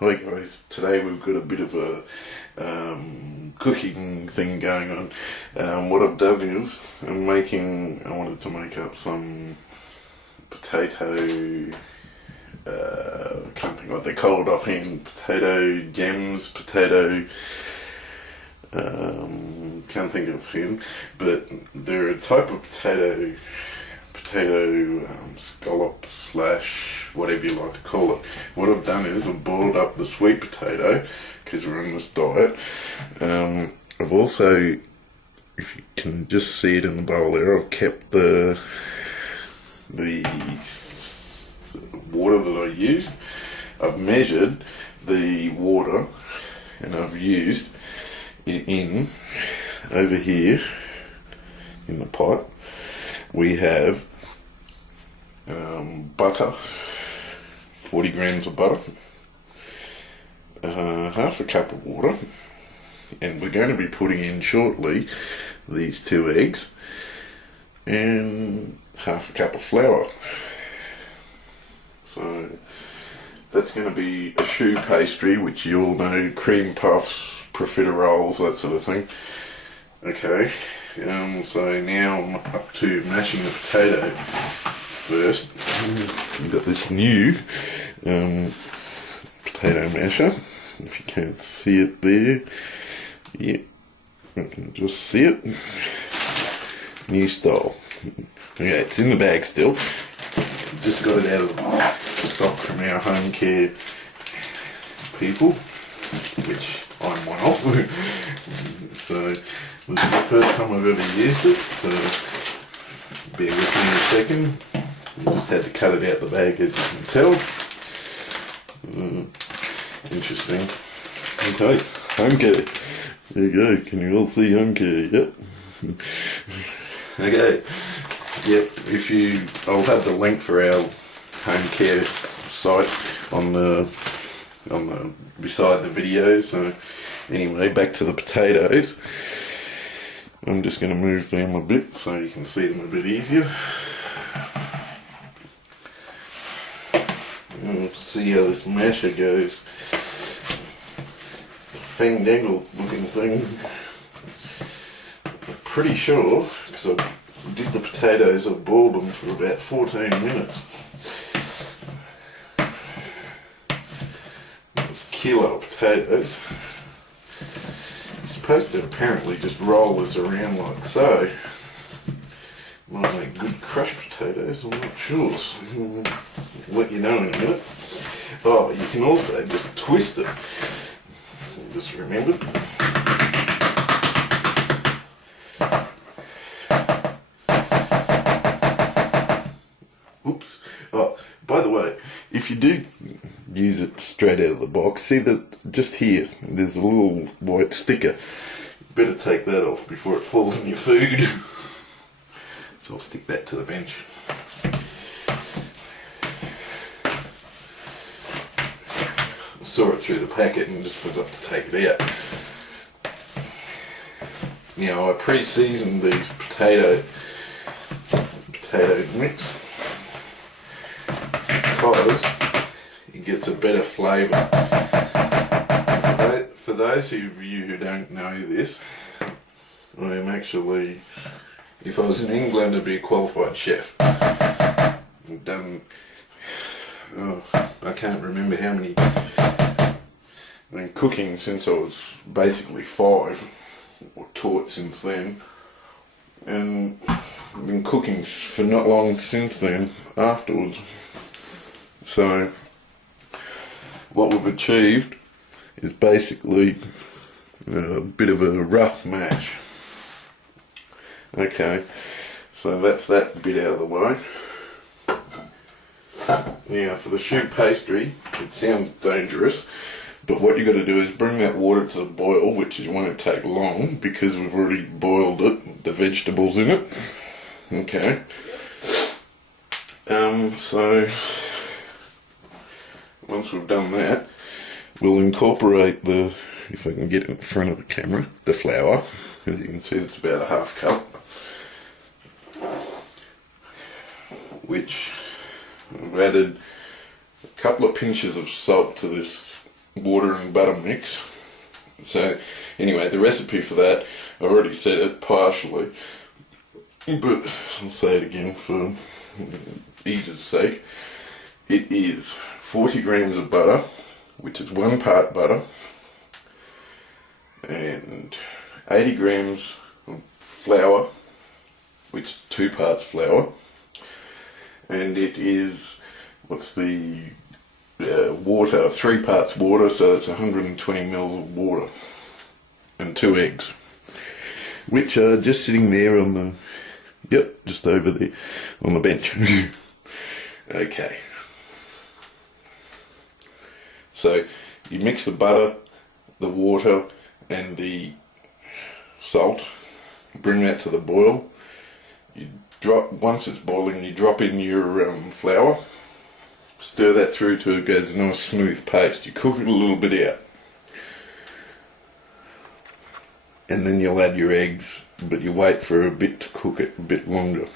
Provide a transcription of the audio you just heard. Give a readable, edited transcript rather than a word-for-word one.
Hi guys, today we've got a bit of a cooking thing going on. What I've done is I wanted to make up some potato, can't think what they're called offhand, potato gems, can't think of offhand, but they're a type of potato scallop slash whatever you like to call it. What I've done is I've boiled up the sweet potato because we're on this diet. I've also, if you can just see it in the bowl there, I've kept the water that I used. I've measured the water and I've used it in over here in the pot. We have butter, 40 grams of butter, half a cup of water, and we're going to be putting in shortly these 2 eggs and half a cup of flour. So that's going to be a choux pastry, which you all know, cream puffs, profiteroles, that sort of thing. Okay, so now I'm up to mashing the potato first. We've got this new potato masher. If you can't see it there, yeah, I can just see it. New style. Okay, it's in the bag still. Just got it out of stock from our home care people, which I'm one of. So this is the first time I've ever used it, so bear with me a second. I just had to cut it out the bag, as you can tell. Interesting. Okay, home care. There you go, can you all see home care? Yep. Okay. Yep, I'll have the link for our home care site on the beside the video. So anyway, back to the potatoes. I'm just going to move them a bit so you can see them a bit easier. Let's see how this masher goes. Fandangled looking thing. I'm pretty sure, because I did the potatoes, I boiled them for about 14 minutes. A kilo of potatoes. You're supposed to apparently just roll this around like so. Might make good crushed potatoes, I'm not sure. So I'll let you know in a minute. Oh, you can also just twist it. Just remembered. Oops. Oh, by the way, if you do use it straight out of the box, see that just here, there's a little white sticker. You better take that off before it falls in your food. So I'll stick that to the bench. I saw it through the packet and just forgot to take it out. Now I pre-seasoned these potato mix because it gets a better flavour. For those of you who don't know this, I am actually, if I was in England, I'd be a qualified chef. I've done, I can't remember how many. I've been cooking since I was basically 5, or taught since then, and I've been cooking for not long since then, afterwards. So what we've achieved is basically a bit of a rough mash. Okay, so that's that bit out of the way. Now for the choux pastry, it sounds dangerous, but what you've got to do is bring that water to the boil, which won't take long because we've already boiled it, the vegetables in it. Okay. So once we've done that, we'll incorporate the, if I can get it in front of the camera, the flour. As you can see, it's about a half cup, which I've added a couple of pinches of salt to this water and butter mix. So anyway, the recipe for that, I already said it partially, but I'll say it again for ease's sake. It is 40 grams of butter, which is 1 part butter, and 80 grams of flour, which is 2 parts flour, and it is, water, 3 parts water, so it's 120 mils of water, and 2 eggs, which are just sitting there on the, just over there on the bench. Okay. So you mix the butter, the water, and the salt, bring that to the boil. You drop, once it's boiling, you drop in your flour, stir that through till it goes a nice smooth paste. You cook it a little bit out, and then you'll add your eggs, but you wait for a bit to cook it a bit longer.